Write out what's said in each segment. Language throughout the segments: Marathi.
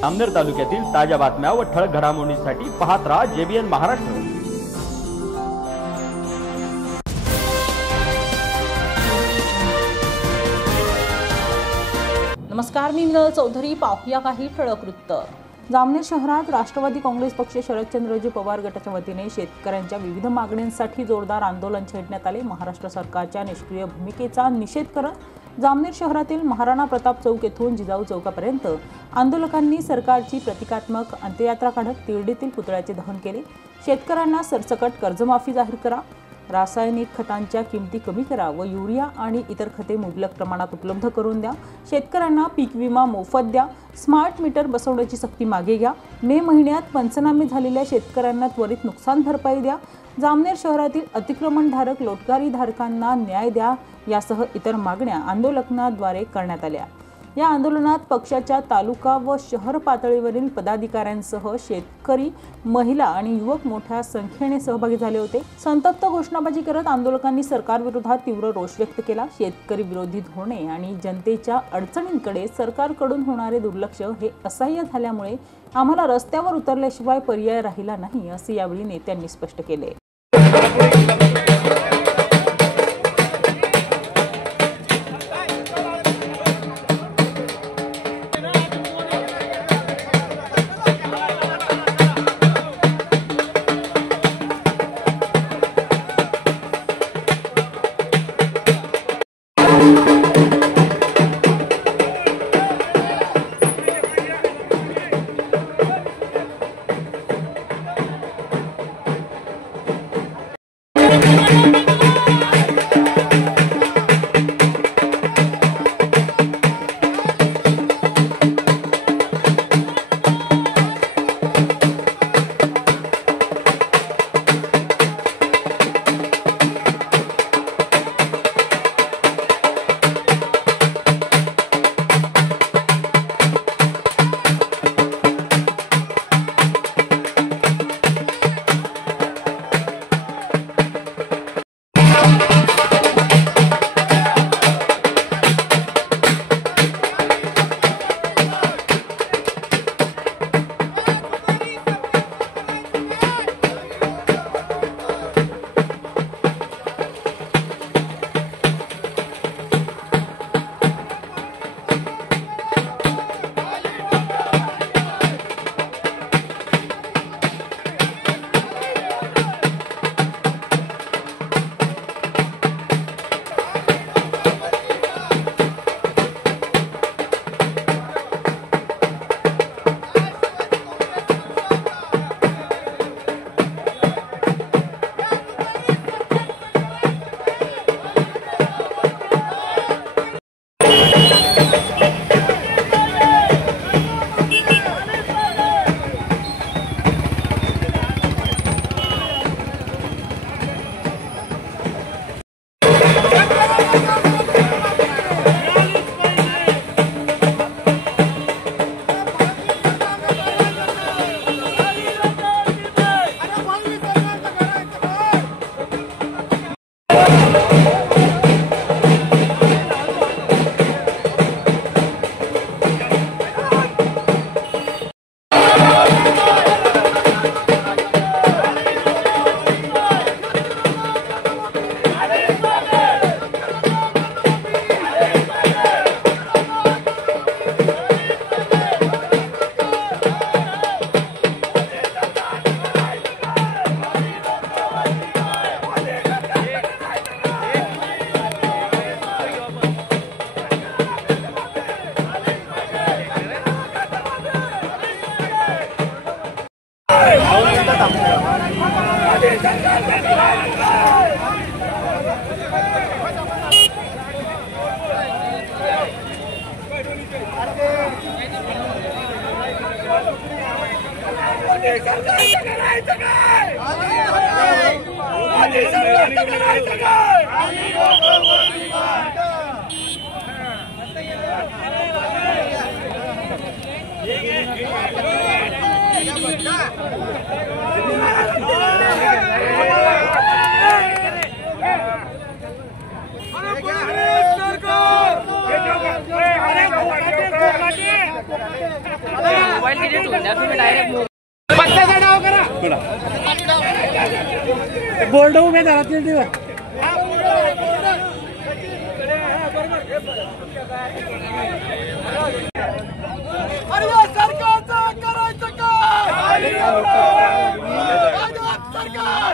जामनेर तालुक्यातील ताज्या बातम्या व ठळक घडामोडींसाठी पाहत राहा JBN महाराष्ट्र। नमस्कार, मी मिनल चौधरी। पाहूया काही ठळक वृत्त। जामनेर शहरात राष्ट्रवादी काँग्रेस पक्ष शरदचंद्रजी पवार गटाच्या वतीने शेतकऱ्यांच्या विविध मागण्यांसाठी जोरदार आंदोलन छेडण्यात आले। महाराष्ट्र सरकारच्या निष्क्रिय भूमिकेचा निषेध करत जामनेर शहरातील महाराणा प्रताप चौक येथून जिजाऊ चौकापर्यंत आंदोलकांनी सरकारची प्रतिकात्मक अंत्ययात्रा काढत तिरडीतील पुतळ्याचे दहन केले। शेतकऱ्यांना सरसकट कर्जमाफी जाहीर करा, रासायनिक खतांच्या किमती कमी करा व युरिया आणि इतर खते मुबलक प्रमाणात उपलब्ध करून द्या। शेतकऱ्यांना पीक विमा मोफत द्या। स्मार्ट मीटर बसवण्याची सक्ती मागे घ्या। मे महिन्यात पंचनामे झालेल्या शेतकऱ्यांना त्वरित नुकसान भरपाई द्या। जामनेर शहरातील अतिक्रमणधारक लोटगारी धारकांना न्याय द्या यासह इतर मागण्या आंदोलकांद्वारे करण्यात आल्या। या आंदोलनात पक्षाच्या तालुका व शहर पातळीवरील पदाधिकाऱ्यांसह शेतकरी, महिला आणि युवक मोठ्या संख्येने सहभागी झाले होते। संतप्त घोषणाबाजी करत आंदोलकांनी सरकारविरोधात तीव्र रोष व्यक्त केला। शेतकरी विरोधी धोरणे आणि जनतेच्या अडचणींकडे सरकारकडून होणारे दुर्लक्ष हे असह्य झाल्यामुळे आम्हाला रस्त्यावर उतरल्याशिवाय पर्याय राहिला नाही, असे यावेळी नेत्यांनी स्पष्ट केले। मोबाईल डिलीट होऊन द्या तुम्ही डायरेक्ट पत्त्याचा डाव करा बोर्ड उमेदवारातील दिवस सरकारचं करायचं काय भाजप सरकार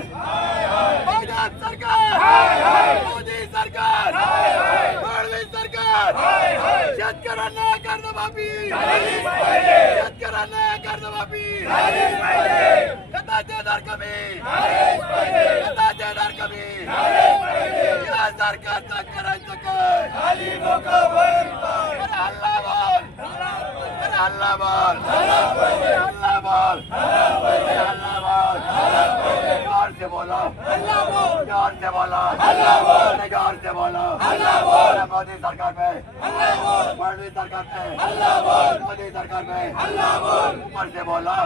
मोदी सरकार फडणवीस सरकार शेतकऱ्यांना कर्जमाफी खताचे दर कमी या सरकारचं करायचं काय हल्ला बोल जोर से बोलो मोदी सरकार पे फडणवीस सरकार पे मोदी सरकार पे ऊपर से बोलो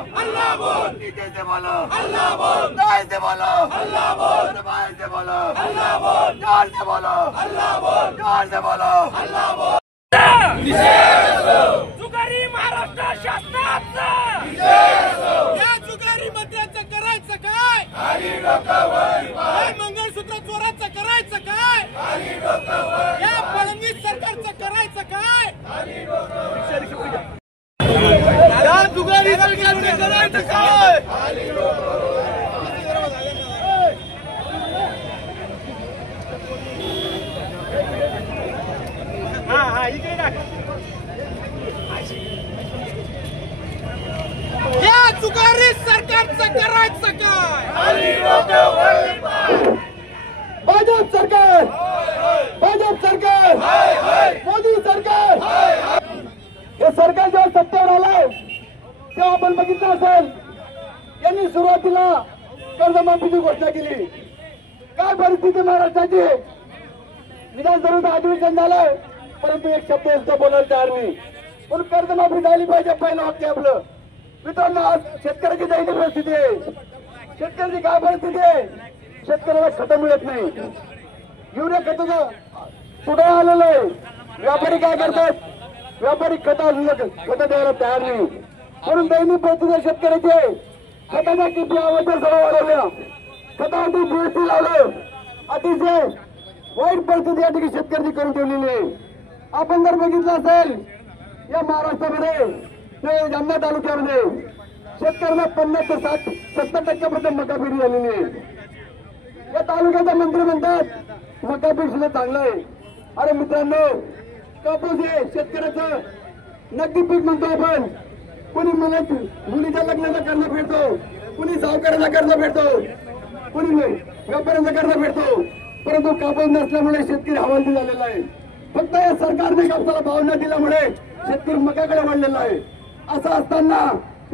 नीचे से बोलो दाएं से बोलो बाएं से बोलो जोर से बोलो जुगारी महाराष्ट्र शासनाचं या जुगारी मंत्र्याचं करायचं काय मंगळसूत्र चोराचं करायचं काय या फडणवीस सरकारचं करायचं काय या जुगारी सरकारचं करायचं काय या जुगारी सरकारचं करायचं काय भाजप सरकार मोदी सरकार हे सरकार जेव्हा सत्तेवर आलंय तेव्हा आपण बघितलं असेल यांनी सुरुवातीला कर्जमाफीची घोषणा केली. काय परिस्थिती महाराष्ट्राची विधानसभेचं अधिवेशन झालंय परंतु एक शब्द सुद्धा बोलायला तयार नाही. पण कर्जमाफी झाली पाहिजे पहिलं वाक्य आपलं. मित्रांनो आज शेतकऱ्याची दैनिक परिस्थिती आहे. शेतकऱ्याची काय परिस्थिती आहे शेतकऱ्याला खतं मिळत नाही. युरिया खताचं पुढे आलेलं आहे. व्यापारी काय करतात व्यापारी खतं द्यायला तयार नाही. म्हणून दैनिक परिस्थिती शेतकऱ्याची आहे. खताच्या किमती सर्व वाढवल्या खतावरती जीएसटी लावलं. अतिशय वाईट परिस्थिती या ठिकाणी शेतकऱ्यांची करून ठेवलेली आहे. आपण जर बघितलं असेल या महाराष्ट्रामध्ये जामना तालुक्यामध्ये शेतकऱ्यांना 50 ते 70% मका पेरणी झालेली आहे. या तालुक्याचा मंत्री म्हणतात मका पीक सुद्धा चांगलं आहे. अरे मित्रांनो कापूस हे शेतकऱ्याचं नगदी पीक म्हणतो आपण. कुणी म्हणत मुलीच्या लग्नाचा कर्ज फेडतो, कुणी सावकाराचा कर्ज फेडतो, कुणी व्यापाऱ्याचा कर्ज फेडतो. परंतु कापूस नसल्यामुळे शेतकरी हवालदिल झालेला आहे. फक्त या सरकारने कापसाला भाव न दिल्यामुळे शेतकरी मक्याकडे वळलेला आहे. असं असताना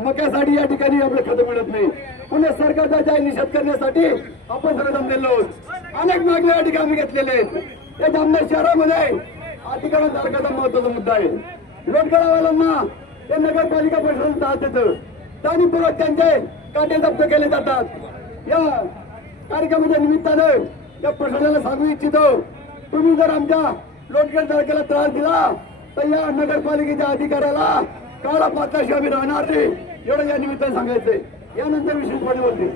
मक्यासाठी या ठिकाणी आपलं खत मिळत नाही. पुणे सरकारचा जाय निषेध करण्यासाठी आपण सगळे जमलेलो आहोत. अनेक मागण्या या ठिकाणी आम्ही घेतलेल्या आहेत. या जामनेर शहरामध्ये अतिक्रमण धारकाचा महत्वाचा मुद्दा आहे. लोटगडावाल्यांना ते नगरपालिका परिषदेला साथ देतं. जाणीवपूर्वक त्यांचे काटे जप्त केले जातात. या कार्यक्रमाच्या निमित्तानं या प्रशासनाला सांगू इच्छितो तुम्ही जर आमच्या लोटगड तालुक्याला त्रास दिला तर या नगरपालिकेच्या अधिकाऱ्याला काळा पात्राशी आम्ही राहणार नाही एवढं या निमित्तानं सांगायचंय. यानंतर विशेषपणे बोलते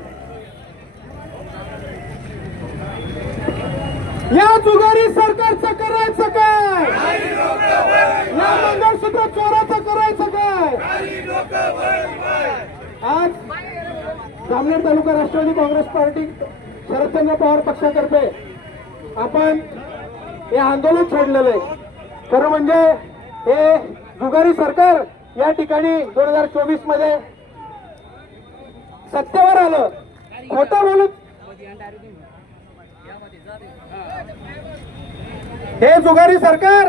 या जुगारी सरकारचं करायचं काय या मंगळसूत्र चोराचं करायचं काय. आज जामनेर तालुका राष्ट्रवादी काँग्रेस पार्टी शरदचंद्र पवार पक्षातर्फे आपण हे आंदोलन छेडलेलं आहे. खरं म्हणजे हे जुगारी सरकार या ठिकाणी 2024 मध्ये सत्तेवर आलं. खोटं बोलून हे जुगारी सरकार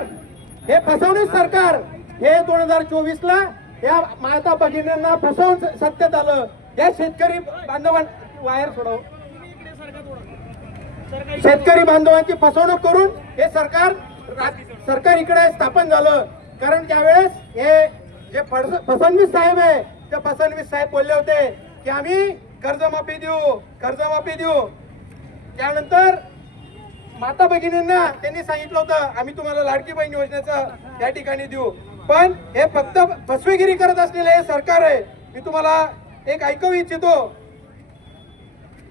हे फसवणूक सरकार हे 2024 ला या माता भगिनींना फसवून सत्तेत आलं. या शेतकरी बांधवांना वायर सोडव शेतकरी बांधवांची फसवणूक करून हे सरकार इकडे स्थापन झालं. कारण त्यावेळेस हे जे फडणवीस साहेब आहे ते फडणवीस साहेब बोलले होते की आम्ही कर्जमाफी देऊ. त्यानंतर माता भगिनींना त्यांनी सांगितलं होतं आम्ही तुम्हाला लाडकी बहीण योजनेचं त्या ठिकाणी देऊ. पण हे फक्त फसवेगिरी करत असलेले हे सरकार आहे. मी तुम्हाला एक ऐकवू इच्छितो.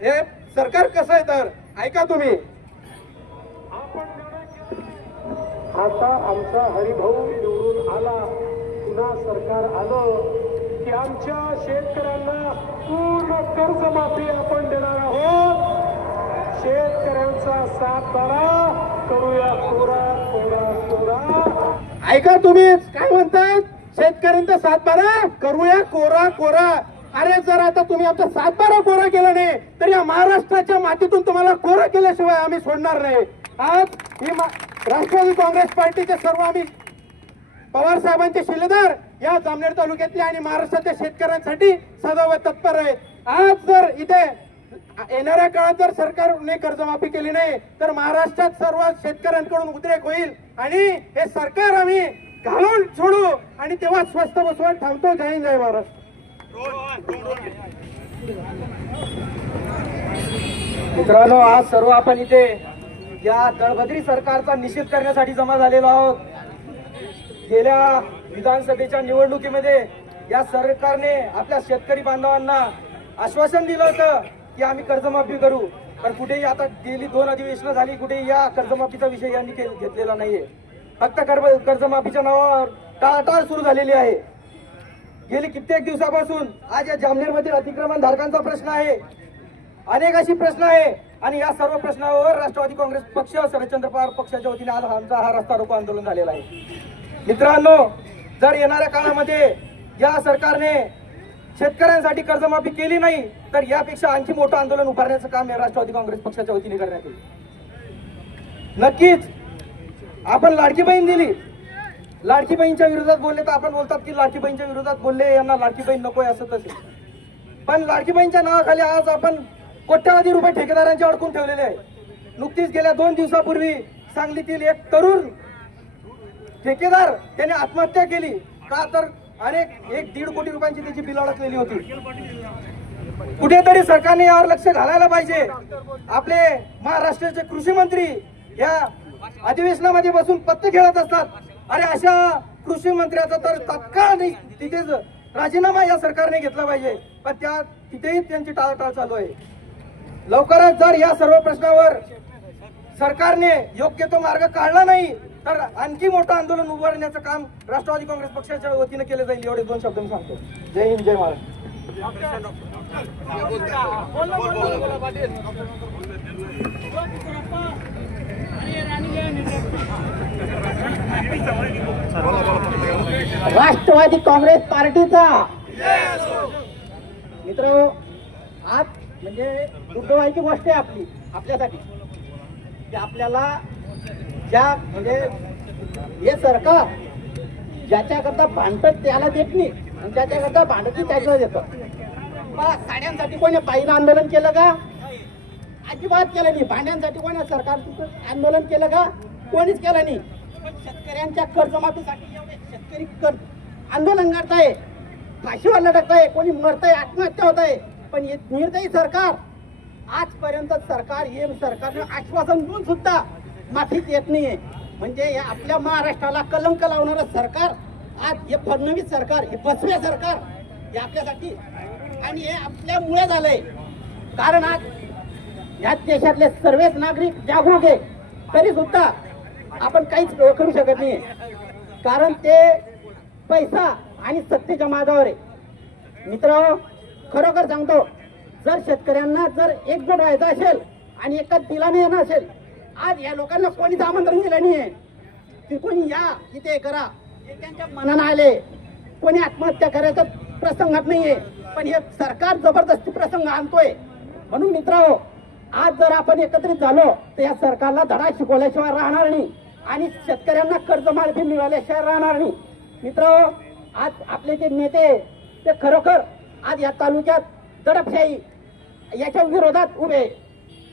हे सरकार कसं आहे तर ऐका तुम्ही. आता आमचा हरिभाऊ निवडून आला, पुन्हा सरकार आलं की आमच्या शेतकऱ्यांना पूर्ण कर्जमाफी आपण देणार आहोत. शेतकऱ्यांचा सातबारा करूया कोरा कोरा कोरा. ऐका तुम्हीच काय म्हणताय. शेतकऱ्यांचा सातबारा करूया कोरा कोरा. अरे जर आता तुम्ही आमचा सातबारा कोरा केला नाही तर या महाराष्ट्राच्या मातीतून तुम्हाला कोरा केल्याशिवाय आम्ही सोडणार नाही. आज ही राष्ट्रवादी काँग्रेस पार्टीचे सर्व आम्ही पवार साहेबांचे शिलेदार या जामनेर तालुक्यातल्या आणि महाराष्ट्राच्या शेतकऱ्यांसाठी सदैव तत्पर आहेत. आज जर इथे येणाऱ्या काळात जर सरकारने कर्जमाफी केली नाही तर महाराष्ट्रात सर्व शेतकऱ्यांकडून उद्रेक होईल आणि हे सरकार आम्ही घालून सोडू आणि तेव्हा स्वस्त बसवून थांबतो. जय हिंद, जय महाराष्ट्र. मित्रांनो, आज सर्व आपण इथे या दळभद्री सरकारचा निषेध करण्यासाठी जमा झालेलो आहोत. गेल्या विधानसभेच्या निवडणुकीमध्ये या सरकारने आपल्या शेतकरी बांधवांना आश्वासन दिलं होतं की आम्ही कर्जमाफी करू, पण कुठेही आता गेली 2 अधिवेशनं झाली, कुठेही या कर्जमाफीचा विषय यांनी घेतलेला नाहीये. फक्त कर्जमाफीच्या नावावर टाळाटाळ सुरू झालेली आहे. गेली कित्येक दिवसापासून आज या जामनेरमधील अतिक्रमण धारकांचा प्रश्न आहे, अनेक अशी प्रश्न आहे आणि या सर्व प्रश्नावर राष्ट्रवादी काँग्रेस पक्ष, शरदचंद्र पवार पक्षाच्या वतीने आज आमचा हा रस्ता रोको आंदोलन झालेला आहे. मित्रांनो, जर येणाऱ्या काळामध्ये या सरकारने शेतकऱ्यांसाठी कर्जमाफी केली नाही तर यापेक्षा आणखी मोठं आंदोलन उभारण्याचं काम या राष्ट्रवादी काँग्रेस पक्षाच्या वतीने करण्यात येईल. नक्कीच आपण लाडकी बहीण दिली, लाडकी बहीणच्या विरोधात बोलले तर आपण बोलतात की लाडकी बहीणच्या विरोधात बोलले, यांना लाडकी बहीण नकोय असं तसे. पण लाडकी बहीणच्या नावाखाली आज आपण कोट्यावधी रुपये ठेकेदारांचे अडकून ठेवलेले आहे. नुकतीच गेल्या 2 दिवसापूर्वी सांगलीतील एक तरुण ठेकेदार त्याने आत्महत्या केली. का तर अनेक 1-1.5 कोटी रुपयांची त्याची बिल अडकलेली होती. कुठेतरी सरकारने यावर लक्ष घालायला पाहिजे. आपले महाराष्ट्राचे कृषी मंत्री या अधिवेशनामध्ये बसून पत्ते खेळत असतात. अरे अशा कृषी मंत्र्याचा तर तात्काळ नाही तिथेच राजीनामा या सरकारने घेतला पाहिजे, पण तिथेही त्यांची टाळाटाळ चालू आहे. लवकरच जर या सर्व प्रश्नावर सरकारने योग्य तो मार्ग काढला नाही तर आणखी मोठं आंदोलन उभारण्याचं काम राष्ट्रवादी काँग्रेस पक्षाच्या वतीने केलं जाईल. एवढे 2 शब्द मी सांगतो. जय हिंद, जय महाराष्ट्र. राष्ट्रवादी काँग्रेस पार्टीचा मित्र आज म्हणजे दुर्दैवाची गोष्ट आहे आपल्यासाठी की आपल्याला ज्या म्हणजे हे सरकार ज्याच्याकरता भांडत त्याला देत नाही आणि ज्याच्याकरता भांडत त्याला देतं. साड्यांसाठी कोणी बाईनं आंदोलन केलं का? अजिबात केलं नाही. भांड्यांसाठी कोणी सरकार आंदोलन केलं का? कोणीच केलं नाही. पण शेतकऱ्यांच्या कर्जमाफीसाठी एवढे शेतकरी आंदोलन करताय, फाशीवर लढताय, कोणी मरताय, आत्महत्या होत आहे. पण हे निर्दयी सरकार आजपर्यंत सरकारने आश्वासन देऊन सुद्धा माफीच येत नाहीये. म्हणजे या आपल्या महाराष्ट्राला कलंक लावणारं सरकार आज हे फडणवीस सरकार, हे बसवे सरकार हे आपल्यासाठी आणि हे आपल्यामुळे झालंय. कारण आज या देशातले सर्वच नागरिक जागरूक आहे तरी सुद्धा आपण काहीच करू शकत नाही. कारण ते पैसा आणि सत्तेच्या मागावर आहे. मित्र, खरोखर सांगतो, जर शेतकऱ्यांना जर एकजूट व्हायचं असेल आणि एकाच दिलाने येणं असेल, आज या लोकांना कोणीच आमंत्रण दिलं नाहीये की कोणी या इथे करा. हे त्यांच्या मनानं आले. कोणी आत्महत्या करायचा प्रसंगात नाहीये, पण हे सरकार जबरदस्ती प्रसंग आणतोय. म्हणून मित्रांनो, आज जर आपण एकत्रित झालो तर या सरकारला धडा शिकवल्याशिवाय राहणार नाही आणि शेतकऱ्यांना कर्जमाफी मिळाल्याशिवाय राहणार नाही. मित्रांनो, आज आपले जे नेते ते खरोखर आज या तालुक्यात दडपशाही याच्या विरोधात उभे.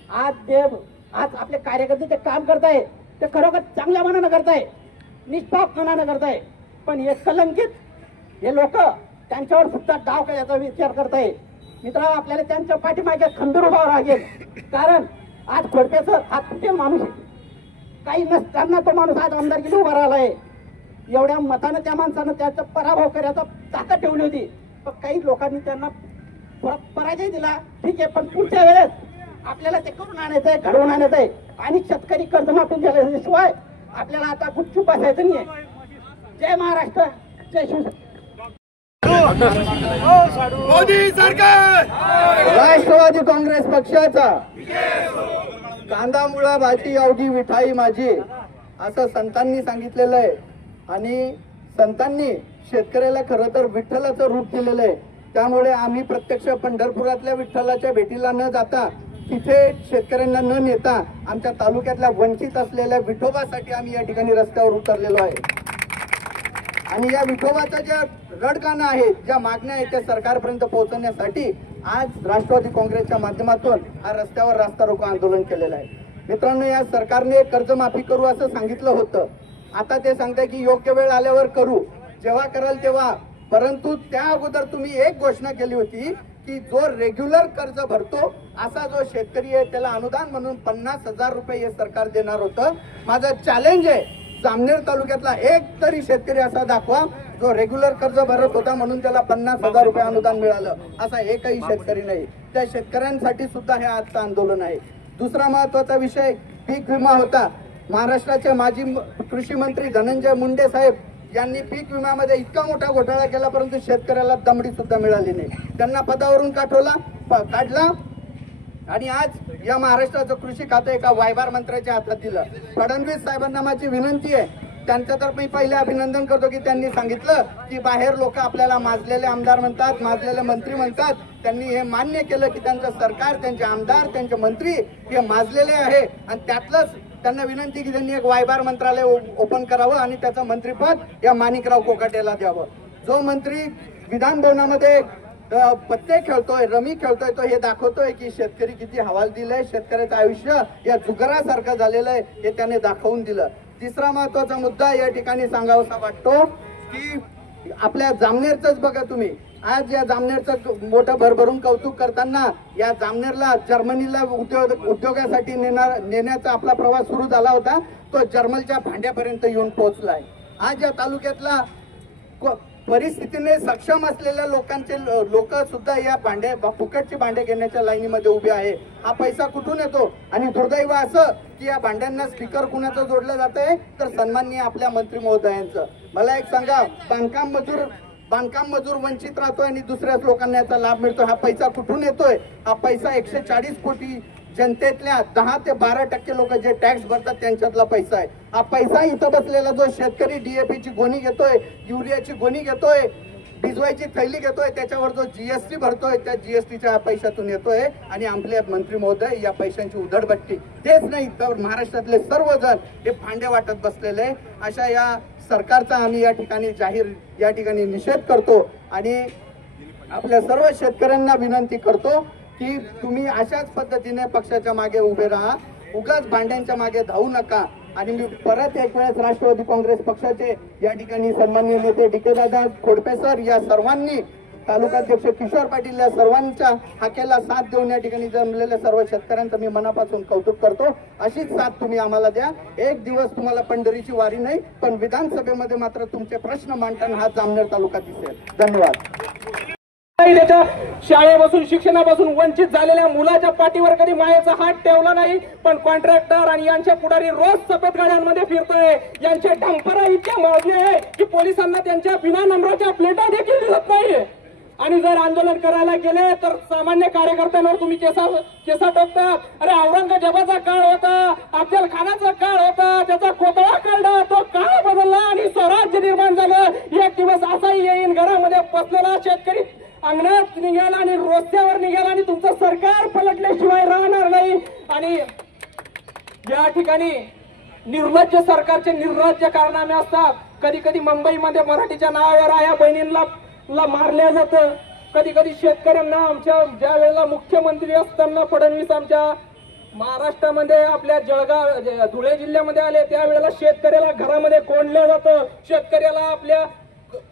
आज आपले कार्यकर्ते ते काम करताय, ते खरोखर चांगल्या मनानं करताय, निष्पाप मनानं करताय. पण हे कलंकित हे लोक त्यांच्यावर सुद्धा डाव करायचा विचार करताय. मित्रांनो, आपल्याला त्यांच्या पाठीमागे खंबीर उभा लागेल. कारण आज खोडपेसर हा कुठे माणूस आहे, काही नसताना तो माणूस आज आमदारकीला उभा राहिलाय. एवढ्या मतानं त्या माणसानं त्याचा पराभव करायचा ताकद ठेवली होती, पण काही लोकांनी त्यांना थोडा पराजय दिला. ठीक आहे, पण पुढच्या वेळेस आपल्याला ते करून आणायचं आहे, घडवून आणायचं आहे आणि शेतकरी कर्जमाफी केल्याशिवाय आपल्याला आता गुपचूप बसायचं नाहीये. जय महाराष्ट्र, जय शिवसेना. मोदी सरकार, राष्ट्रवादी काँग्रेस पक्षाचा कांदा मुळा भाजी अवघी मिठाई माझी असं संतांनी सांगितलेलं आहे. आणि संतांनी शेतकऱ्याला खरं तर विठ्ठलाचं रूप दिलेलं आहे. त्यामुळे आम्ही प्रत्यक्ष पंढरपुरातल्या विठ्ठलाच्या भेटीला न जाता, तिथे शेतकऱ्यांना न नेता, आमच्या तालुक्यातल्या वंचित असलेल्या विठोबासाठी आम्ही या ठिकाणी रस्त्यावर उतरलेलो आहे. आणि या विठोबाच्या ज्या रडकानं आहेत, ज्या मागण्या आहेत, त्या सरकारपर्यंत पोहोचवण्यासाठी आज राष्ट्रवादी काँग्रेसच्या माध्यमातून हा रस्त्यावर रास्ता रोको आंदोलन केलेलं आहे. मित्रांनो, या सरकारने कर्जमाफी करू असं सांगितलं होतं. आता ते सांगताय की योग्य वेळ आल्यावर करू, जेव्हा कराल तेव्हा. परंतु त्या अगोदर तुम्ही एक घोषणा केली होती की जो रेग्युलर कर्ज भरतो असा जो शेतकरी आहे त्याला अनुदान म्हणून 50,000 रुपये हे सरकार देणार होतं. माझं चॅलेंज आहे, जामनेर तालुक्यातला एक तरी शेतकरी असा दाखवा जो रेग्युलर कर्ज भरत होता म्हणून त्याला 50,000 रुपये अनुदान मिळालं. असा एकही शेतकरी नाही. त्या शेतकऱ्यांसाठी सुद्धा हे आजचं आंदोलन आहे. दुसरा महत्वाचा विषय पीक विमा होता. महाराष्ट्राचे माजी कृषी मंत्री धनंजय मुंडे साहेब यांनी पीक विम्यामध्ये इतका मोठा घोटाळा केला, परंतु शेतकऱ्याला दमडी सुद्धा मिळाली नाही. त्यांना पदावरून काढला आणि आज या महाराष्ट्राचं कृषी खातं एका वायबार मंत्र्याच्या हातात दिलं. फडणवीस साहेबांना माझी विनंती आहे, त्यांच्यातर्फे मी पहिले अभिनंदन करतो की त्यांनी सांगितलं की बाहेर लोक आपल्याला माजलेले आमदार म्हणतात, माजलेले मंत्री म्हणतात. त्यांनी हे मान्य केलं की त्यांचं सरकार, त्यांचे आमदार, त्यांचे मंत्री हे माजलेले आहे. आणि त्यातलंच त्यांना विनंती की त्यांनी एक वायबार मंत्रालय ओपन करावं आणि त्याचं मंत्रिपद या माणिकराव कोकाटेला द्यावं. जो मंत्री विधान भवनामध्ये पत्ते खेळतोय, रमी खेळतोय, तो हे दाखवतोय की शेतकरी किती हवाल दिलंय, शेतकऱ्याचं आयुष्य या जुगारासारखं झालेलं आहे, हे त्याने दाखवून दिलं. तिसरा महत्वाचा मुद्दा या ठिकाणी सांगावासा वाटतो की आपल्या जामनेरचंच बघा तुम्ही. आज या जामनेरचं मोठं भरभरून कौतुक करताना या जामनेरला जर्मनीला उद्योगासाठी नेण्याचा आपला प्रवास सुरू झाला होता, तो जर्मनीच्या भांड्यापर्यंत येऊन पोहोचलाय. आज या तालुक्यातला परिस्थितीने सक्षम असलेल्या लोक सुद्धा या फुकटची भांडे घेण्याच्या लाईनीमध्ये उभे आहे. हा पैसा कुठून येतो? आणि दुर्दैव असं की या भांड्यांना स्पीकर कुणाचं जोडलं जात आहे, तर सन्माननीय आपल्या मंत्री महोदयांचं. मला एक सांगा, बांधकाम मजूर वंचित राहतोय आणि दुसऱ्याच लोकांना याचा लाभ मिळतोय. हा पैसा कुठून येतोय? हा पैसा 140 कोटी जनतेतल्या 10 ते 12% लोक जे टॅक्स भरतात त्यांच्यातला पैसा आहे. हा पैसा इथं बसलेला जो शेतकरी डीएपीची गोणी घेतोय, युरियाची गोणी घेतोय, भिजवायची थैली घेतोय, त्याच्यावर जो जीएसटी भरतोय त्या जीएसटीच्या पैशातून येतोय. आणि आपले मंत्री महोदय या पैशांची उधळपट्टी, तेच नाही तर महाराष्ट्रातले सर्वजण हे भांडे वाटत बसलेले. अशा या सरकारचा आम्ही या ठिकाणी निषेध करतो आणि आपल्या सर्व शेतकऱ्यांना विनंती करतो की तुम्ही अशाच पद्धतीने पक्षाच्या मागे उभे राहा, उगाच भांड्यांच्या मागे धावू नका. आणि मी परत एक वेळेस राष्ट्रवादी काँग्रेस पक्षाचे या ठिकाणी सन्माननीय नेते DK खोडपे सर या सर्वांनी, तालुकाध्यक्ष किशोर पाटील या सर्वांच्या हाकेला साथ देऊन या ठिकाणी जमलेल्या सर्व शेतकऱ्यांचं मी मनापासून कौतुक करतो. अशीच साथ तुम्ही आम्हाला द्या. एक दिवस तुम्हाला पंढरीची वारी नाही, पण विधानसभेमध्ये मात्र तुमचे प्रश्न मांडताना हा जामनेर तालुका दिसेल. धन्यवाद. त्याच्या शाळेपासून शिक्षणापासून वंचित झालेल्या मुलाच्या पाठीवर कधी मायेचा हात ठेवला नाही, पण कॉन्ट्रॅक्टर आणि यांच्या पुढारी रोज सफेद गाड्यांमध्ये फिरतोय. यांचे डंपर इतके माजले आहे की पोलिसांना त्यांच्या बिना नंबराच्या प्लेटा देखील दिसत नाही. आणि जर आंदोलन करायला गेले तर सामान्य कार्यकर्त्यांवर तुम्ही केसा टोकतात. अरे औरंगजेबाचा काळ होता, अफजल खानाचा काळ होता, त्याचा कोतळा काढला, तो काळ बदलला आणि स्वराज्य निर्माण झालं. एक दिवस असाही येईन, घरामध्ये बसलेला शेतकरी अंगणात निघेल आणि रस्त्यावर निघेल आणि तुमचं सरकार पलटल्याशिवाय राहणार नाही. आणि या ठिकाणी निर्लज्ज सरकारचे निर्लज्ज कारनामे असतात. कधी कधी मुंबईमध्ये मराठीच्या नावावर आया बहिणींना मारल्या जातं. कधी कधी शेतकऱ्यांना, आमच्या ज्या वेळेला मुख्यमंत्री असताना फडणवीस आमच्या महाराष्ट्रामध्ये आपल्या जळगाव धुळे जिल्ह्यामध्ये आले, त्यावेळेला शेतकऱ्याला घरामध्ये कोंडलं जातं. शेतकऱ्याला आपल्या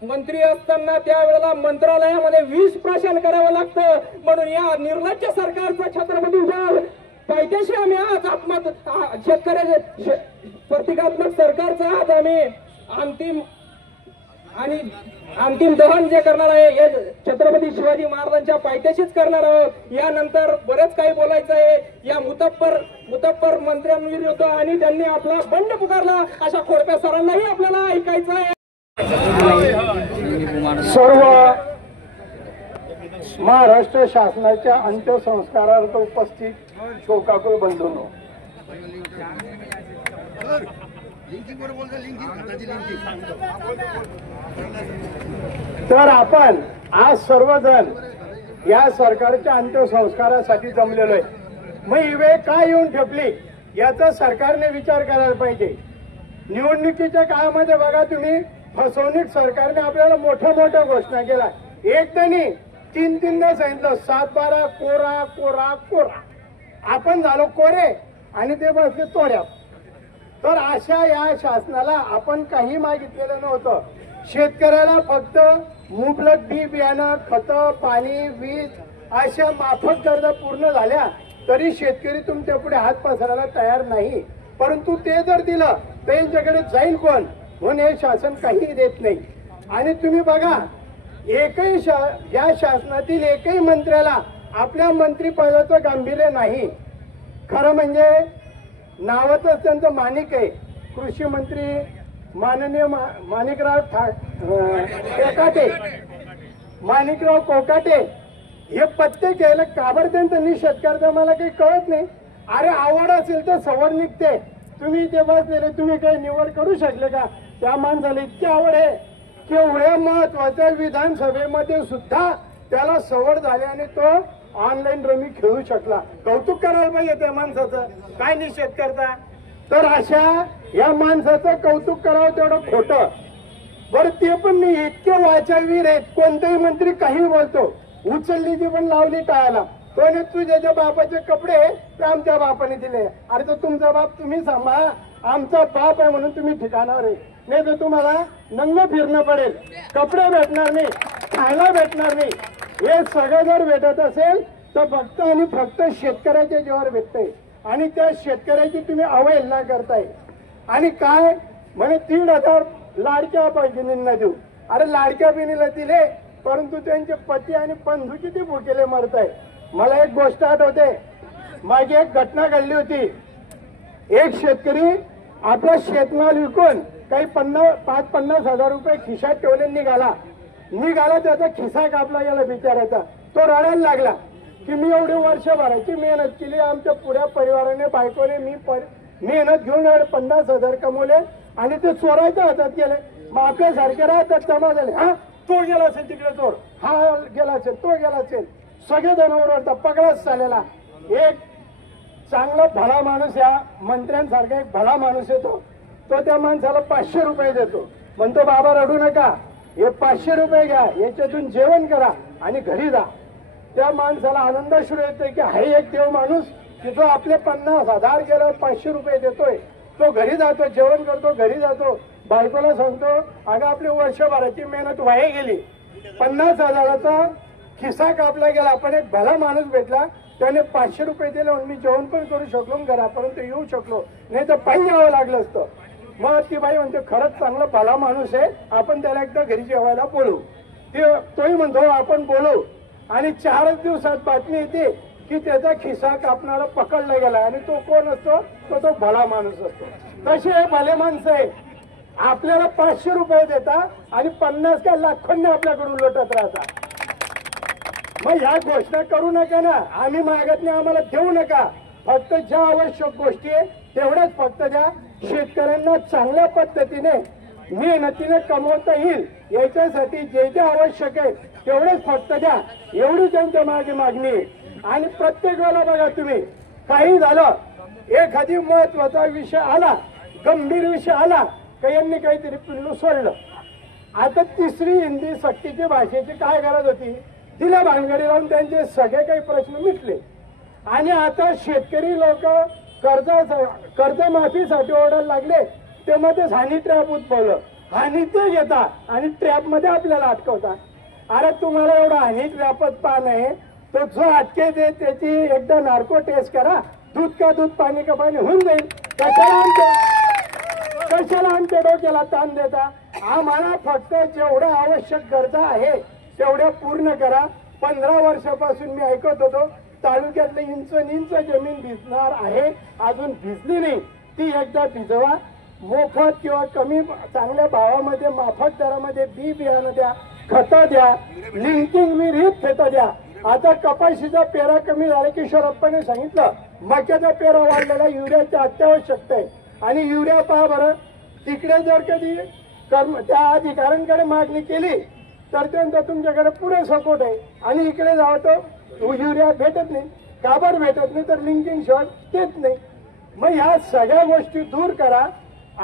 मंत्री असताना त्यावेळेला मंत्रालयामध्ये विष प्राशन करावं लागतं. म्हणून या निर्लज्ज सरकारचा छत्रपतीच्या पायथ्याशी आम्ही आज शेतकऱ्याचे प्रतिकात्मक सरकारचा आज आम्ही अंतिम आणि अंतिम दहन जे करणार आहे हे छत्रपती शिवाजी महाराजांच्या पायथ्याशीच करणार आहोत. यानंतर बरेच काही बोलायचं आहे. या मुतप्पर मंत्र्यांविरुद्ध आणि त्यांनी आपला बंड पुकारला अशा खोडप्या सरांनाही आपल्याला ऐकायचं आहे. सर्व महाराष्ट्र शासनाच्या अंत्यसंस्कारार्थ उपस्थित शोकाकुल बंधूंनो, तर आपण आज सर्वजण या सरकारच्या अंत्यसंस्कारासाठी जमलेलो आहे. मग ही वेळ काय येऊन ठेपली याचा सरकारने विचार करायला पाहिजे. निवडणुकीच्या काळामध्ये बघा तुम्ही, फसवणूक सरकारने आपल्याला मोठ्या घोषणा केल्या. एक त्यांनी तीनदा सांगितलं 7-12 कोरा कोरा कोरा. आपण झालो कोरे आणि ते बसले तोड्यात. तर अशा या शासनाला आपण काही मागितलेलं नव्हतं. शेतकऱ्याला फक्त मुबलक बी बियाणं, खतं, पाणी, वीज अशा माफक गरजा पूर्ण झाल्या तरी शेतकरी तुमच्या पुढे हात पसरायला तयार नाही. परंतु ते जर दिलं तर यांच्याकडे जाईल कोण म्हणून हे शासन काही देत नाही. आणि तुम्ही बघा, या शासनातील एकही मंत्र्याला आपल्या मंत्रिपदाचं गांभीर्य नाही. खरं म्हणजे नावातच त्यांचं माणिक आहे. कृषी मंत्री माननीय माणिकराव कोकाटे हे पत्ते घ्यायला काबर त्यांचं निषेध करता मला काही कळत नाही. अरे आवड असेल तर सवड निघते. तुम्ही ते बसलेले, तुम्ही काही निवड करू शकले का? त्या माणसाला इतकी आवड आहे की एवढ्या महत्वाच्या विधानसभेमध्ये सुद्धा त्याला सवड झाली आणि तो ऑनलाईन रमी खेळू शकला. कौतुक करायला पाहिजे त्या माणसाचं. काय निषेध करता? तर अशा या माणसाचं कौतुक करावं तेवढं खोटं. बरं ते पण मी इतके वाचावीर आहेत, कोणताही मंत्री काही बोलतो, उचलली ती पण लावली टाळायला. तो तुझ्या बापाचे कपडे ते आमच्या बापाने दिले. अरे तो तुमचा बाप तुम्ही सांभाळा, आमचा बाप आहे म्हणून तुम्ही ठिकाणावर आहे. नाही तर तुम्हाला नंग फिरणं पडेल, कपडे भेटणार नाही, खायला भेटणार नाही. हे सगळं जर भेटत असेल तर फक्त आणि फक्त शेतकऱ्याच्या जीवावर भेटतंय आणि त्या शेतकऱ्याची तुम्ही अवहेलना करताय. आणि काय म्हणे 3,000 लाडक्या बहिणींना देऊ. अरे लाडक्या बहिणीला दिले परंतु त्यांचे पती आणि बंधू किती भुकेले मरताय. मला एक गोष्ट आठवते, मागे एक घटना घडली होती. एक शेतकरी आपला शेतमाल विकून काही 50 हजार रुपये खिशात ठेवले निघाला. त्याचा खिसा कापला गेला बिचाराचा. तो रडायला लागला की मी एवढी वर्षभराची मेहनत केली, आमच्या पुऱ्या परिवाराने बायकोने मी मेहनत घेऊन 50 हजार कमवले आणि ते चोरायच्या हातात गेले. मग आपल्यासारखे राहतात जमा झाले. हा तो गेला असेल तिकडे चोर, हा गेला असेल, तो गेला असेल, सगळे जनावर पकडाच चाललेला. एक चांगला भला माणूस, या मंत्र्यांसारखा एक भला माणूस येतो, तो त्या माणसाला 500 रुपये देतो. म्हणतो बाबा रडू नका, हे 500 रुपये घ्या, याच्यातून जेवण करा आणि घरी जा. त्या माणसाला आनंदाश्रू येतोय की हा एक देव माणूस की जो आपले 50 हजार गेला 500 रुपये देतोय. तो घरी जातो, जेवण करतो, घरी जातो, बायकोला सांगतो अगं आपली वर्षभराची मेहनत वाया गेली, 50 हजाराचा खिसा कापला गेला, पण एक भला माणूस भेटला, त्याने 500 रुपये दिले म्हणून मी जेवण पण करू शकलो, घरापर्यंत येऊ शकलो, नाही तर पायी यावं लागलं असतं. मग ती बाई म्हणते खरंच चांगला भला माणूस आहे, आपण त्याला एकदा घरी जेवायला बोलू. तोही म्हणतो आपण बोलू. आणि 4 दिवसात बातमी येते की त्याचा खिसा कापणारा पकडला गेला आणि तो कोण असतो? तो भला माणूस असतो. तसे हे भले माणसं आहे, आपल्याला 500 रुपये देता आणि 50 का लाखोंनी आपल्याकडून लुटत राहता. मग ह्या घोषणा करू नका ना, आम्ही मागत नाही, आम्हाला देऊ नका. फक्त ज्या आवश्यक गोष्टी आहे तेवढ्याच फक्त द्या. शेतकऱ्यांना चांगल्या पद्धतीने मेहनतीने कमवता येईल याच्यासाठी जे जे आवश्यक आहे तेवढेच फक्त द्या, एवढी त्यांच्या माझी मागणी आहे. आणि प्रत्येक वेळेला बघा तुम्ही, काही झालं, एखादी महत्वाचा विषय आला, गंभीर विषय आला का यांनी काहीतरी पिल्लू सोडलं. आता 3री हिंदी सक्तीची भाषेची काय गरज होती? तिला भानगडी लावून त्यांचे सगळे काही प्रश्न मिटले. आणि आता शेतकरी लोक कर्जमाफीसाठी ओरडायला लागले, तेव्हा ते हानी ट्रॅप उद्भवलं. हानी ते घेता आणि ट्रॅप मध्ये आपल्याला अटकवता. अरे तुम्हाला एवढा हानी ट्रॅपच पान आहे, तो जो अटके दे त्याची एकदा नार्को टेस्ट करा, दूध का दूध पाणी का पाणी होऊन जाईल. कशाला आमच्या डोक्याला ताण देता? आम्हाला फक्त जेवढं आवश्यक गरजा आहे तेवढ्या पूर्ण करा. 15 वर्षापासून मी ऐकत होतो तालुक्यातलं इंच जमीन भिजणार आहे, अजून भिजली नाही. ती एकदा भिजवा. मोफत किंवा कमी चांगल्या भावामध्ये माफक दरामध्ये बियाणं द्या, खतं द्या, लिंकिंग विहिरीत खतं द्या. आता कपाशीचा पेरा कमी झाला, किशोरप्पाने सांगितलं. मक्याचा पेरा वाढलेला, युरियाची अत्यावश्यकता आहे. आणि युरिया पहा बरं, तिकडे जर कधी त्या अधिकाऱ्यांकडे मागणी केली तर त्यांचा तुमच्याकडे पुरे सपोर्ट आहे, आणि इकडे जावं तर युरिया भेटत नाही. का बरं भेटत नाही? तर लिंकिंग शिवाय देत नाही. मग ह्या सगळ्या गोष्टी दूर करा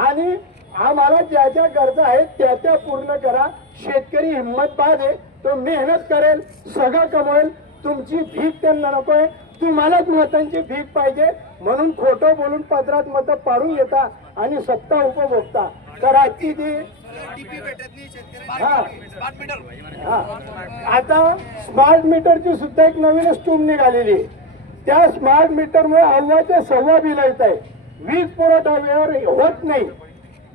आणि आम्हाला ज्या ज्या गरजा आहेत त्या पूर्ण करा. शेतकरी हिंमतबाज आहे, तो मेहनत करेल, सगळं कमवेल. तुमची भीक त्यांना नकोय, तुम्हालाच मतांची भीक पाहिजे. म्हणून खोटं बोलून पदरात मतं पाडून घेता आणि सत्ता उपभोगता. तर आजची जी आता स्मार्ट मीटरची सुद्धा एक नवीनच टूम निघालेली आहे. त्या स्मार्ट मीटरमुळे 1.25 ते 1.25 बिल येत आहे. वीज पुरवठा वेळेवर होत नाही.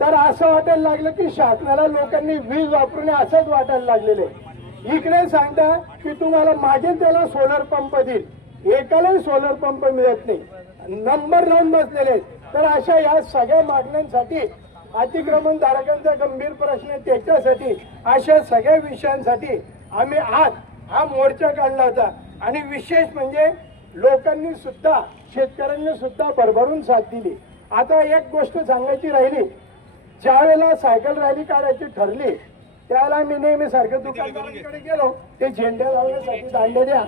तर असं वाटायला लागलं की शासनाला लोकांनी वीज वापरून असंच वाटायला लागलेले. इकडे सांगता की तुम्हाला मागेल त्याला सोलर पंप देईल, एकालाही सोलर पंप मिळत नाही, नंबर लावून बसलेले. तर अशा या सगळ्या मागण्यांसाठी, अतिक्रमण धारकांचा गंभीर प्रश्न आहे त्याच्यासाठी, अशा सगळ्या विषयांसाठी आम्ही आज हा मोर्चा काढला होता. आणि विशेष म्हणजे लोकांनी सुद्धा, शेतकऱ्यांनी सुद्धा भरभरून साथ दिली. आता एक गोष्ट सांगायची राहिली, ज्या वेळेला सायकल रॅली काढायची ठरली त्यावेळेला मी नेहमी सारखं दुकानदारांकडे गेलो, ते झेंडे लावण्यासाठी दांडे द्या.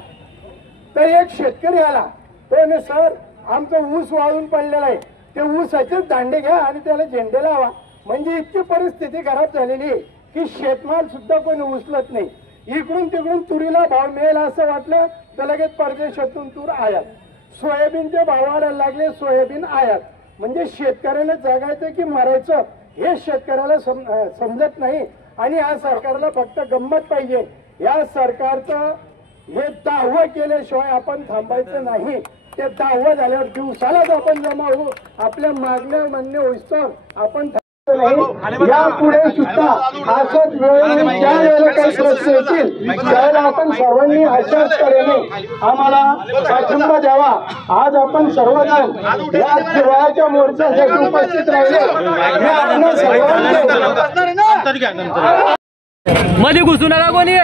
तर एक शेतकरी आला, तो सर आमचं ऊस वाळून पडलेला आहे, ते ऊसाचेच दांडे घ्या आणि त्याला झेंडे लावा. म्हणजे इतकी परिस्थिती खराब झालेली आहे की शेतमाल सुद्धा कोणी उचलत नाही. इकडून तिकडून तुरीला भाव मिळेल असं वाटलं तर लगेच परदेशातून तूर आयात, सोयाबीनचे भाव वाढायला लागले, सोयाबीन आयात. म्हणजे शेतकऱ्याला जगायचं की मरायचं हे शेतकऱ्याला समजत नाही. आणि या सरकारला फक्त गंमत पाहिजे. या सरकारचं हे दावा केल्याशिवाय आपण थांबायचं नाही. ते दावा झाल्यावर दिवसालाच आपण जमा होऊ, आपल्या मागण्या मान्य होईस्तोवर आपण यापुढे सुद्धा असंच वेळोवेळी ज्या वेळेला काही प्रश्न येतील त्यावेळेला आपण सर्वांनी अशाच तऱ्हेने आम्हाला पाठिंबा द्यावा. आज आपण सर्वजण या जिव्हाळ्याच्या मोर्चासाठी उपस्थित राहिले. मी आपल्या सर्वांचे मध्ये घुसू नका कोणी.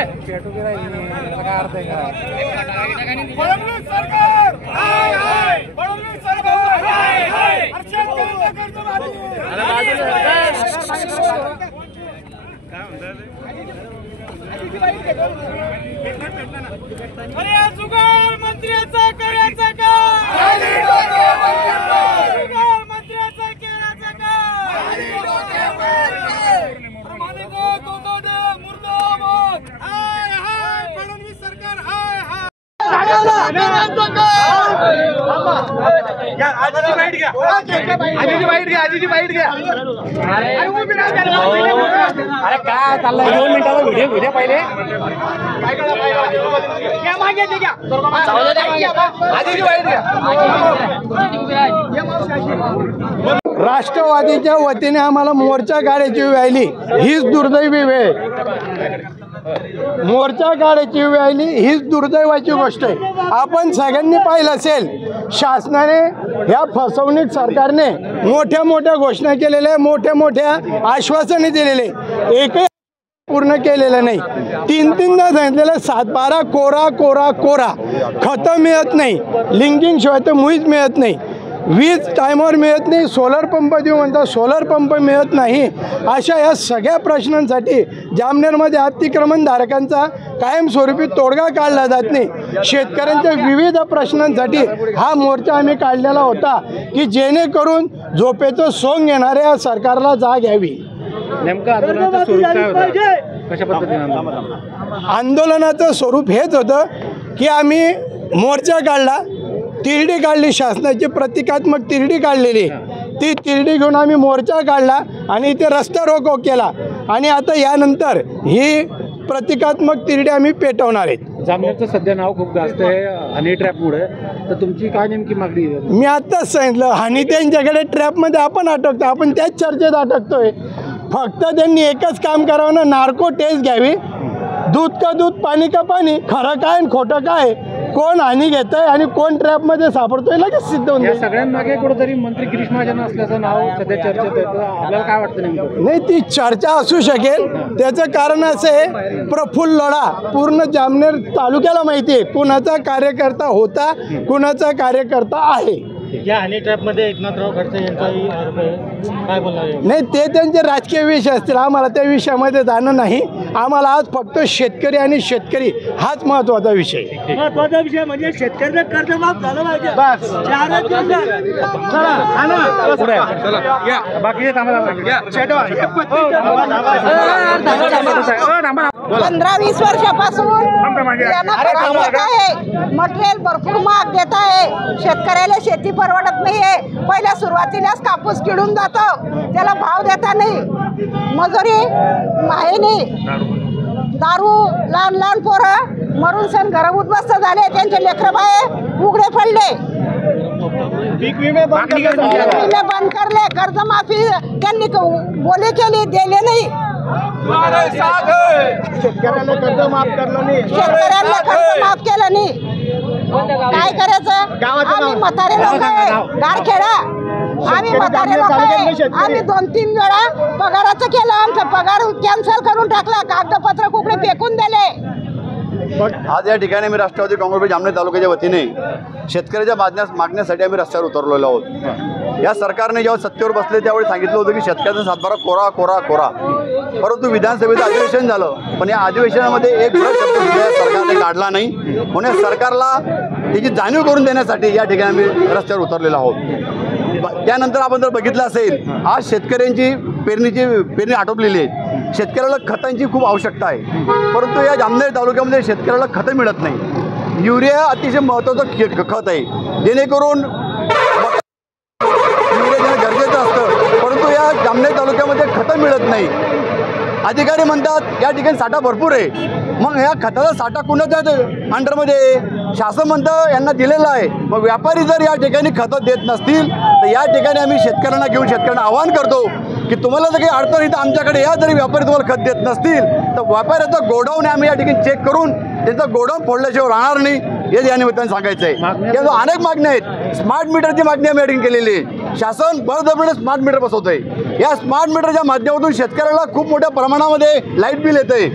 मंत्र्याचा करायचा का, मंत्र्याचा केल्याचा का, मुर्दाबाद. हाय हाय फडणवीस सरकार, हाय हाय. आजीची बाईट घ्या, आजीची बाईट घ्या. अरे काय चाललंय, 2 मिनिटाचा व्हिडिओ पहिले मागे घ्या, आजीची बाईट घ्या. राष्ट्रवादीच्या वतीने आम्हाला मोर्चा काढायची वेळ आली, हीच दुर्दैवी वेळ. मोर्चा काढायची वेळ आली, हीच दुर्दैवाची गोष्ट आहे. आपण सगळ्यांनी पाहिलं असेल, शासनाने ह्या फसवणूक सरकारने मोठ्या मोठ्या घोषणा केलेल्या, मोठ्या मोठ्या आश्वासने दिलेले, एकही पूर्ण केलेलं नाही. 3-3दा सांगितलेलं 7-12 कोरा कोरा कोरा, खतं मिळत नाही, लिंकिंग शिवाय तर मुळीच मिळत नाही, वीज टायमावर मिळत नाही, सोलर पंप देऊ म्हणता सोलर पंप मिळत नाही. अशा या सगळ्या प्रश्नांसाठी जामनेरमध्ये अतिक्रमणधारकांचा कायमस्वरूपी तोडगा काढला जात नाही. शेतकऱ्यांच्या विविध प्रश्नांसाठी हा मोर्चा आम्ही काढलेला होता की जेणेकरून झोपेचं सोंग घेणाऱ्या या सरकारला जाग यावी. नेमकं आंदोलनाचं स्वरूप काय होतं, कशा पद्धतीने? आंदोलनाचं स्वरूप हेच होतं की आम्ही मोर्चा काढला, तिरडी काढली, शासनाची प्रतिकात्मक तिरडी काढलेली, ती तिरडी घेऊन आम्ही मोर्चा काढला आणि इथे रस्ता रोको केला. आणि आता यानंतर ही प्रतिकात्मक तिरडी आम्ही पेटवणार आहेत. जामनेरचं सध्या नाव खूप जास्त आहे हनी ट्रॅपमुळे, तर तुमची काय नेमकी मागणी आहे? मी आत्ताच सांगितलं, हानी त्यांच्याकडे ट्रॅपमध्ये आपण अटकतो, आपण त्याच चर्चेत अटकतोय. फक्त त्यांनी एकच काम करावं ना, नार्को टेस्ट घ्यावी. दूध का दूध पाणी का पाणी, खरं काय आणि खोटं काय, कोण हानी घेत आहे आणि कोण ट्रॅपमध्ये सापडतोय लगेच सिद्ध होऊन या जाईल. सगळ्यांमागे कुठेतरी मंत्री गिरीश महाजन असल्याचं नाव सध्या चर्चेत आहे, तर आपल्याला काय वाटतं नेमकं? नाही, ती चर्चा असू शकेल. त्याचं कारण असं आहे, प्रफुल्ल लोढा पूर्ण जामनेर तालुक्याला माहिती आहे कुणाचा कार्यकर्ता होता, कुणाचा कार्यकर्ता आहे. या हनी ट्रॅपमध्ये एकनाथराव खडसे यांचाही आरोप आहे, काय बोलणार? नाही, ते त्यांचे राजकीय विषय असतील, आम्हाला त्या विषयामध्ये जाणं नाही. आम्हाला आज फक्त शेतकरी आणि शेतकरी हाच महत्त्वाचा विषय. महत्त्वाचा विषय म्हणजे शेतकऱ्यांचं कर्जमाफ झालं पाहिजे. बाकी 15-20 वर्षापासून यांना करायचं काय आहे? मटेरियल भरपूर महाग देत आहे, शेतकऱ्याला शेती परवडत नाहीये. पहिल्या सुरुवातीलाच कापूस किडून जातो, त्याला भाव देता नाही, मजुरी आहे नाही, दारू, लहान लहान पोरं मरून सण घरं उद्ध्वस्त झाले, त्यांचे लेकरं बाळे उघडे पडले, पीक विमे बंद करले, कर्जमाफी त्यांनी बोली केली, दिले नाही. शेतकऱ्यांना कर्ज माफ करलं नाही, शेतकऱ्यांना कर्ज माफ केलं नाही. काय करायचं? आम्ही म्हातारे लोक आहे, गारखेडा, आम्ही म्हातारे लोक आहे. आम्ही 2-3 वेळा पगाराचं केलं, आमचा पगार कॅन्सल करून टाकला, कागदपत्र कुकडे फेकून दिले. आज या ठिकाणी मी राष्ट्रवादी काँग्रेस जामनेर तालुक्याच्या वतीने शेतकऱ्याच्या मागण्यासाठी आम्ही रस्त्यावर उतरलेलो आहोत. या सरकारने जेव्हा सत्तेवर बसले त्यावेळी सांगितलं होतं की शेतकऱ्याचा सातबारा कोरा कोरा कोरा, परंतु विधानसभेचं अधिवेशन झालं, पण या अधिवेशनामध्ये एक शब्द सुद्धा सरकारने काढला नाही. म्हणून या सरकारला त्याची जाणीव करून देण्यासाठी या ठिकाणी आम्ही रस्त्यावर उतरलेलो आहोत. त्यानंतर आपण जर बघितलं असेल, आज शेतकऱ्यांची पेरणी आटोपलेली आहे. शेतकऱ्याला खतांची खूप आवश्यकता आहे, परंतु या जामनेर तालुक्यामध्ये शेतकऱ्याला खतं मिळत नाही. युरिया अतिशय महत्त्वाचं खत आहे, जेणेकरून युरिया देणं गरजेचं असतं, परंतु या जामनेर तालुक्यामध्ये खतं मिळत नाही. अधिकारी म्हणतात या ठिकाणी साठा भरपूर आहे, मग ह्या खताचा साठा कुणाच्या अंडरमध्ये? शासन म्हणतं यांना दिलेलं आहे. मग व्यापारी जर या ठिकाणी खतं देत नसतील तर या ठिकाणी आम्ही शेतकऱ्यांना घेऊन शेतकऱ्यांना आवाहन करतो की तुम्हाला जर काही अडचण इथं आमच्याकडे या, जरी व्यापारी तुम्हाला खत देत नसतील तर व्यापाऱ्याचं गोडाऊन आम्ही या ठिकाणी चेक करून त्यांचं गोडाऊन फोडल्याशिवाय राहणार नाही, हे या निमित्ताने सांगायचं आहे. या अनेक मागण्या आहेत. स्मार्ट मीटरची मागणी आम्ही या ठिकाणी केलेली आहे. शासन बळजबरीने स्मार्ट मीटर बसवतंय. या स्मार्ट मीटरच्या माध्यमातून शेतकऱ्याला खूप मोठ्या प्रमाणामध्ये लाईट बिल येतंय.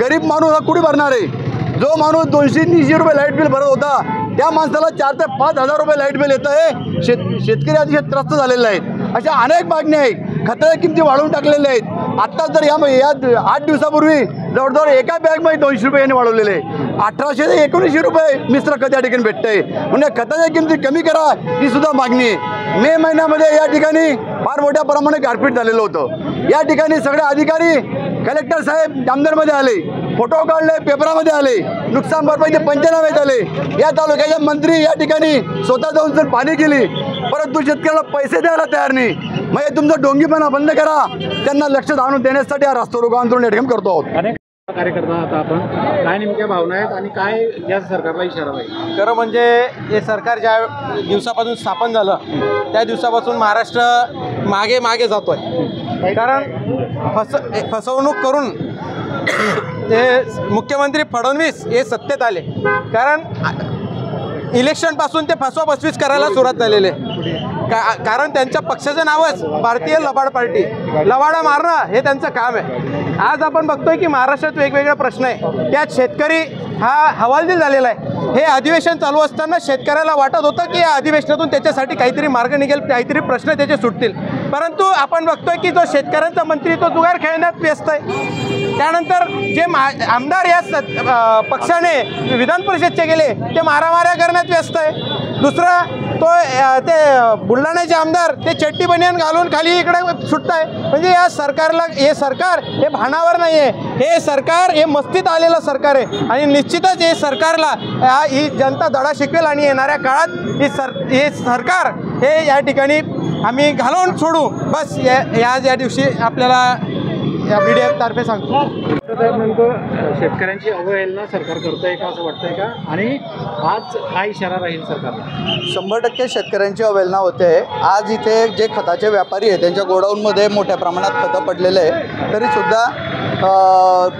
गरीब माणूस हा कुठे भरणार आहे? जो माणूस 200-300 रुपये लाईट बिल भरत होता त्या माणसाला 4,000 ते 5,000 रुपये लाईट बिल येतं आहे. शेतकरी अतिशय त्रस्त झालेले आहेत. अशा अनेक मागण्या आहेत. खताच्या किमती वाढवून टाकलेल्या आहेत. आत्ता जर या 8 दिवसापूर्वी जवळजवळ एका बॅगमध्ये 200 रुपये यांनी वाढवलेले आहे. 1800 ते 1900 रुपये मिश्र खत या ठिकाणी भेटतंय. म्हणजे खताच्या किमती कमी करा ही सुद्धा मागणी आहे. मे महिन्यामध्ये या ठिकाणी फार मोठ्या प्रमाणात गारपीट झालेलं होतं. या ठिकाणी सगळे अधिकारी, कलेक्टर साहेब जामनेरमध्ये आले, फोटो काढले, पेपरामध्ये आले, नुकसान भरपाईचे पंचनामे झाले. या तालुक्याचे मंत्री या ठिकाणी स्वतः जाऊन जर पाणी केली, परंतु शेतकऱ्याला पैसे द्यायला तयार नाही. मग हे तुमचा डोंगीपणा बंद करा. त्यांना लक्ष आणून देण्यासाठी हा रस्ता रोको आंदोलन या ठिकाणी करतो आहोत. अनेक कार्यकर्ता आता आपण काय नेमक्या भावना आहेत आणि काय या सरकारला इशारा आहे? खरं म्हणजे हे सरकार ज्या दिवसापासून स्थापन झालं त्या दिवसापासून महाराष्ट्र मागे मागे जातोय. कारण फसवणूक करून ते मुख्यमंत्री फडणवीस हे सत्तेत आले. कारण इलेक्शनपासून ते फसवाफसवीच करायला सुरुवात झालेले. कारण त्यांच्या पक्षाचं नावच भारतीय लबाड पार्टी, लबाडा मारणं हे त्यांचं काम आहे. आज आपण बघतोय की महाराष्ट्रात वेगवेगळे प्रश्न आहे, त्यात शेतकरी हा हवालदिल झालेला आहे. हे अधिवेशन चालू असताना शेतकऱ्याला वाटत होतं की या अधिवेशनातून त्याच्यासाठी काहीतरी मार्ग निघेल, काहीतरी प्रश्न त्याचे सुटतील. परंतु आपण बघतोय की जो शेतकऱ्यांचा मंत्री तो जुगार खेळण्यात व्यस्त आहे. त्यानंतर जे आमदार या पक्षाने विधान परिषदचे गेले ते मारामाऱ्या करण्यात व्यस्त आहे. दुसरं ते बुलढाण्याचे आमदार ते चड्डी बनियान घालून खाली इकडे सुटत आहे. म्हणजे या सरकारला, हे सरकार हे भानावर नाही आहे. हे सरकार हे मस्तीत आलेलं सरकार आहे आणि निश्चितच हे सरकारला ही जनता धडा शिकवेल आणि येणाऱ्या काळात हे सरकार हे या ठिकाणी आम्ही घालवून सोडू. बस या दिवशी आपल्याला या मीडियातर्फे सांगतो. तर नेमकं शेतकऱ्यांची अवहेलना सरकार करतंय का असं वाटतंय का, आणि आज काय इशारा राहील सरकारला? 100% शेतकऱ्यांची अवहेलना होते. आज इथे जे खताचे व्यापारी आहेत त्यांच्या गोडाऊनमध्ये मोठ्या प्रमाणात खतं पडलेले आहे, तरीसुद्धा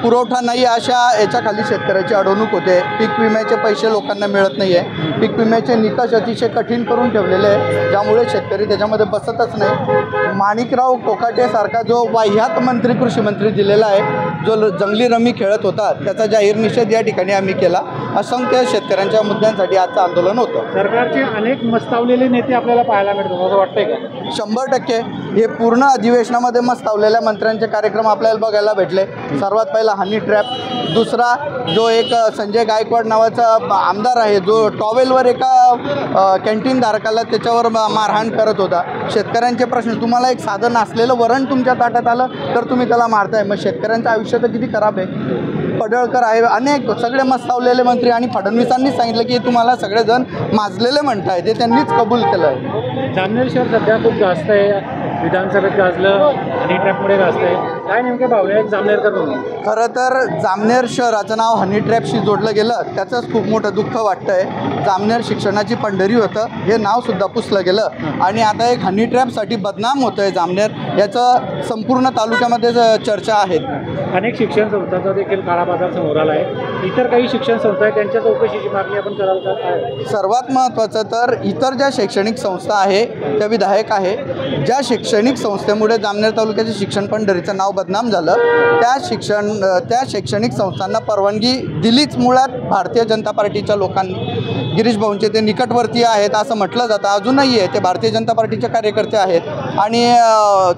पुरवठा नाही अशा याच्याखाली शेतकऱ्याची अडवणूक होते. पीक विम्याचे पैसे लोकांना मिळत नाही आहे. पीक विम्याचे निकष अतिशय कठीण करून ठेवलेले आहे, ज्यामुळे शेतकरी त्याच्यामध्ये बसतच नाही. माणिकराव कोकाटे सारखा जो वाह्यात मंत्री कृषी मंत्री दिलेला आहे, जो जंगली रमी खेळत होता, त्याचा जाहीर निषेध या ठिकाणी आम्ही केला. असंख्य शेतकऱ्यांच्या मुद्द्यांसाठी आजचं आंदोलन होतं. सरकारचे अनेक मस्तावलेले नेते आपल्याला पाहायला मिळतात असं वाटतंय का? 100% हे पूर्ण अधिवेशनामध्ये मस्तावलेल्या मंत्र्यांचे कार्यक्रम आपल्याला बघायला भेटले. सर्वात पहिला हनी ट्रॅप, दुसरा जो एक संजय गायकवाड नावाचा आमदार आहे, जो टॉवेलवर एका कॅन्टीन धारकाला त्याच्यावर मारहाण करत होता. शेतकऱ्यांचे प्रश्न, तुम्हाला एक साधं नासलेलं वरण तुमच्या ताटात आलं तर तुम्ही त्याला मारताय. मग शेतकऱ्यांचं आयुष्य तर किती खराब आहे. पडळकर आहे, अनेक सगळे मस्तावलेले मंत्री, आणि फडणवीसांनी सांगितलं की तुम्हाला सगळेजण माजलेले म्हणताय, ते त्यांनीच कबूल केलं आहे. जामनेर शहर सध्या खूप जास्त आहे, विधानसभेत गाजलं हनी ट्रॅपमुळे गाजतंय. काय नेमके भावना आहेत जामनेरकर म्हणून? खरं तर जामनेर शहराचं नाव हनी ट्रॅपशी जोडलं गेलं, त्याचंच खूप मोठं दुःख वाटतं आहे. जामनेर शिक्षणाची पंढरी होतं, हे नावसुद्धा पुसलं गेलं, आणि आता एक हनी ट्रॅपसाठी बदनाम होतं आहे जामनेर, याचं संपूर्ण तालुक्यामध्ये चर्चा आहेत. अनेक शिक्षण संस्थांचा देखील काळा बाजार समोर आला आहे. इतर काही शिक्षण संस्था आहेत, त्यांच्या चौकशीची मागणी आपण कराल का? सर्वात महत्त्वाचं तर इतर ज्या शैक्षणिक संस्था आहे त्या विधायक आहे. ज्या शैक्षणिक संस्थेमुळे जामनेर तालुक्याचे शिक्षण पंढरीचं नाव बदनाम झालं, त्या शैक्षणिक संस्थांना परवानगी दिलीच मुळात भारतीय जनता पार्टीच्या लोकांनी. गिरीश भाऊंचे ते निकटवर्तीय आहेत असं म्हटलं जातं, अजूनही आहे, ते भारतीय जनता पार्टीचे कार्यकर्ते आहेत, आणि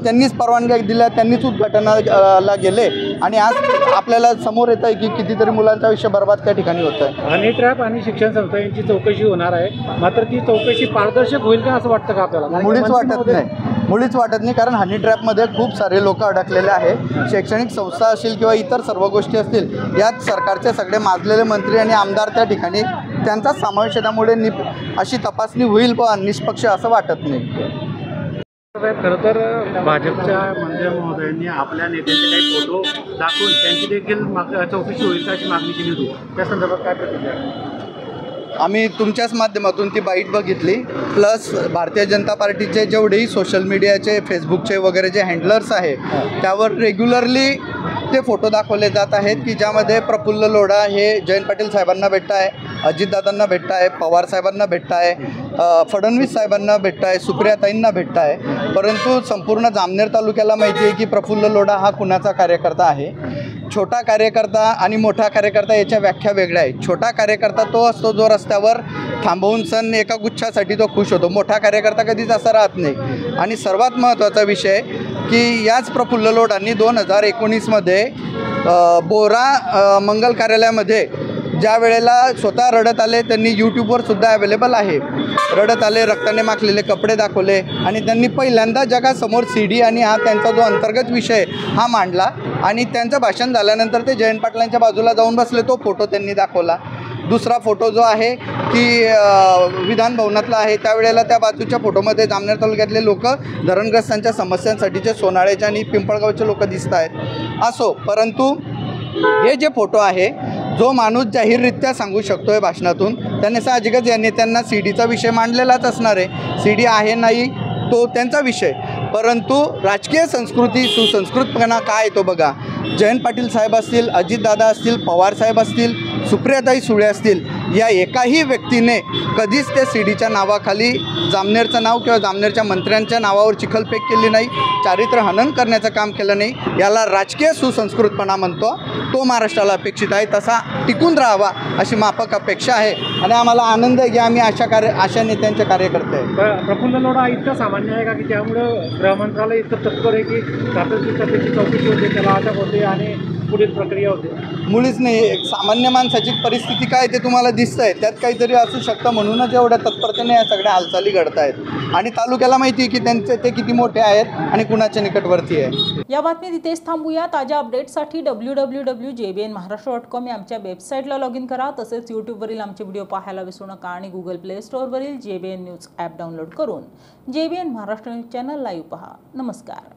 त्यांनीच परवानग्या दिल्या, त्यांनीच उद्घाटनाला गेले, आणि आज आपल्याला समोर येत आहे की कितीतरी मुलांचा आयुष्य बर्बाद त्या ठिकाणी होत आहे. हनी ट्रॅप आणि शिक्षण संस्था यांची चौकशी होणार आहे, मात्र ती चौकशी पारदर्शक होईल का असं वाटतं का आपल्याला? मुळीच वाटत नाही, कारण हनी ट्रॅपमध्ये खूप सारे लोक अडकलेले आहे. शैक्षणिक संस्था असतील किंवा इतर सर्व गोष्टी असतील, यात सरकारचे सगळे माजलेले मंत्री आणि आमदार त्या ठिकाणी, त्यांचा समावेश त्यामुळे अशी तपासणी होईल पण निष्पक्ष असं वाटत नाही. खरं तर भाजपच्या मंत्री महोदयांनी आपल्या नेत्यांचे काही फोटो दाखवून त्यांची देखील चौकशी होईल का अशी मागणी केली होती, त्या संदर्भात काय प्रतिक्रिया? आम्ही तुमच्याच माध्यमातून ती बाईट बघितली, प्लस भारतीय जनता पार्टीचे जेवढेही सोशल मीडियाचे, फेसबुकचे वगैरे जे हँडलर्स आहे, त्यावर रेग्युलरली ते फोटो दाखवले जात आहेत की ज्यामध्ये प्रफुल्ल लोढा हे जयंत पाटील साहेबांना भेटत आहे, अजितदादांना भेटत आहे, पवार साहेबांना भेटत आहे, फडणवीस साहेबांना भेटत आहे, सुप्रियाताईंना भेटत आहे. परंतु संपूर्ण जामनेर तालुक्याला माहिती आहे की प्रफुल्ल लोढा हा कुणाचा कार्यकर्ता आहे. छोटा कार्यकर्ता आणि मोठा कार्यकर्ता याच्या व्याख्या वेगळ्या आहेत. छोटा कार्यकर्ता तो असतो जो रस्त्यावर थांबवून सण एका गुच्छासाठी तो खुश होतो. मोठा कार्यकर्ता कधीच असा राहत नाही. आणि सर्वात महत्त्वाचा विषय की याच प्रफुल्ल लोढांनी 2019मध्ये बोरा मंगल कार्यालयामध्ये ज्या वेळेला स्वतः रडत आले, त्यांनी यूट्यूबवर सुद्धा अवेलेबल आहे, रडत आले, रक्ताने माखलेले कपडे दाखवले, आणि त्यांनी पहिल्यांदा जगासमोर CD आणि हा त्यांचा जो अंतर्गत विषय हा मांडला. आणि त्यांचं भाषण झाल्यानंतर ते जयंत पाटलांच्या बाजूला जाऊन बसले, तो फोटो त्यांनी दाखवला. दुसरा फोटो जो आहे की विधान भवनातला आहे, त्यावेळेला त्या बाजूच्या फोटोमध्ये जामनेर तालुक्यातले लोक धरणग्रस्तांच्या समस्यांसाठीचे सोनाळ्याचे आणि पिंपळगावचे लोक दिसत आहेत. असो, परंतु हे जे फोटो आहे, जो माणूस जाहीररित्या सांगू शकतो आहे भाषणातून, त्याने साहजिकच या नेत्यांना CDचा विषय मांडलेलाच असणार आहे. CD आहे नाही तो त्यांचा विषय, परंतु राजकीय संस्कृती, सुसंस्कृतपणा काय तो बघा. जयंत पाटील साहेब असतील, अजितदादा असतील, पवार साहेब असतील, सुप्रियाताई सुळे असतील, या एकाही व्यक्तीने कधीच त्या CDच्या नावाखाली जामनेरचं नाव किंवा जामनेरच्या मंत्र्यांच्या नावावर चिखलफेक केली नाही, चारित्र्य हनन करण्याचं काम केलं नाही. याला राजकीय सुसंस्कृतपणा म्हणतो, तो महाराष्ट्राला अपेक्षित आहे, तसा टिकून राहावा अशी माफक अपेक्षा आहे. आणि आम्हाला आनंद आहे की आम्ही अशा नेत्यांचे कार्यकर्ते आहे. प्रफुल्ल लोढा इतकं सामान्य आहे का की त्यामुळं गृहमंत्रालय इतकं तत्पर आहे की त्याची चौकशी होते, त्याला अटक होते आणि पुढील प्रक्रिया होते? मुळीच नाही. एक सामान्य माणसाची परिस्थिती काय ते तुम्हाला दिसतं आहे, त्यात काहीतरी असू शकतं, म्हणूनच एवढ्या तत्परतेने या सगळ्या हालचाली घडत आहेत. आणि तालुक्याला माहिती आहे की ते किती मोठे आहेत आणि कुणाच्या निकटवर्ती आहे. या बातमीत इथेच थांबूया. ताज्या अपडेट्ससाठी www.jbnmaharashtra.com या आमच्या वेबसाईटला लॉग इन करा. तसेच यूट्यूबवरील आमचे व्हिडिओ पाहायला विसरू नका आणि गुगल प्ले स्टोअरवरील JBN न्यूज ॲप डाउनलोड करून JBN Maharashtra news channel live पहा. नमस्कार.